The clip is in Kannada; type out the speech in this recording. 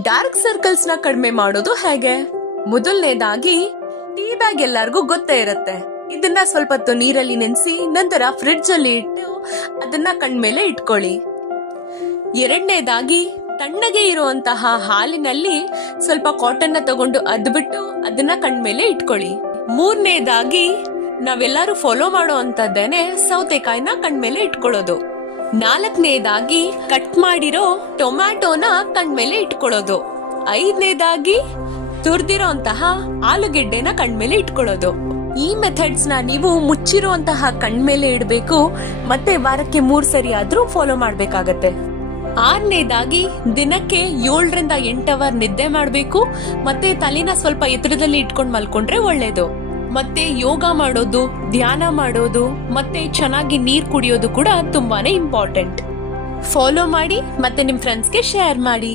ಡಾರ್ಕ್ ಸರ್ಕಲ್ಸ್ನ ಕಡಿಮೆ ಮಾಡೋದು ಹೇಗೆ? ಮೊದಲನೇದಾಗಿ ಟೀ ಬ್ಯಾಗ್ ಎಲ್ಲಾರ್ಗೂ ಗೊತ್ತೇ ಇರುತ್ತೆ. ಇದನ್ನ ಸ್ವಲ್ಪ ಹೊತ್ತು ನೀರಲ್ಲಿ ನೆನೆಸಿ, ನಂತರ ಫ್ರಿಡ್ಜ್ ಅಲ್ಲಿ ಇಟ್ಟು ಅದನ್ನ ಕಣ್ಮೇಲೆ ಇಟ್ಕೊಳ್ಳಿ. ಎರಡನೇದಾಗಿ, ತಣ್ಣಗೆ ಇರುವಂತಹ ಹಾಲಿನಲ್ಲಿ ಸ್ವಲ್ಪ ಕಾಟನ್ನ ತಗೊಂಡು ಅದ್ಬಿಟ್ಟು ಅದನ್ನ ಕಣ್ಮೇಲೆ ಇಟ್ಕೊಳ್ಳಿ. ಮೂರನೇದಾಗಿ, ನಾವೆಲ್ಲರೂ ಫಾಲೋ ಮಾಡೋ ಅಂತದ್ದೇನೆ ಸೌತೆಕಾಯಿನ ಕಣ್ಮೇಲೆ ಇಟ್ಕೊಳ್ಳೋದು. ನಾಲ್ಕನೇದಾಗಿ ಕಟ್ ಮಾಡಿರೋ ಟೊಮ್ಯಾಟೋನ ಕಣ್ಮೇಲೆ ಇಟ್ಕೊಳ್ಳೋದು. ಐದನೇದಾಗಿ ತುರ್ದಿರೋಂತಹ ಆಲೂಗೆಡ್ಡೆನ ಕಣ್ಮೇಲೆ ಇಟ್ಕೊಳ್ಳೋದು. ಈ ಮೆಥಡ್ಸ್ನ ನೀವು ಮುಚ್ಚಿರುವಂತಹ ಕಣ್ಮೇಲೆ ಇಡಬೇಕು, ಮತ್ತೆ ವಾರಕ್ಕೆ ಮೂರ್ ಸರಿ ಆದ್ರೂ ಫಾಲೋ ಮಾಡಬೇಕಾಗತ್ತೆ. ಆರನೇದಾಗಿ ದಿನಕ್ಕೆ ಏಳರಿಂದ ಎಂಟು ಅವರ್ ನಿದ್ದೆ ಮಾಡಬೇಕು, ಮತ್ತೆ ತಲೆನ ಸ್ವಲ್ಪ ಎತ್ತರದಲ್ಲಿ ಇಟ್ಕೊಂಡು ಮಲ್ಕೊಂಡ್ರೆ ಒಳ್ಳೇದು. ಮತ್ತೆ ಯೋಗ ಮಾಡೋದು, ಧ್ಯಾನ ಮಾಡೋದು, ಮತ್ತೆ ಚೆನ್ನಾಗಿ ನೀರು ಕುಡಿಯೋದು ಕೂಡ ತುಂಬಾನೇ ಇಂಪಾರ್ಟೆಂಟ್ ಫಾಲೋ ಮಾಡಿ ಮತ್ತೆ ನಿಮ್ಮ ಫ್ರೆಂಡ್ಸ್ಗೆ ಶೇರ್ ಮಾಡಿ.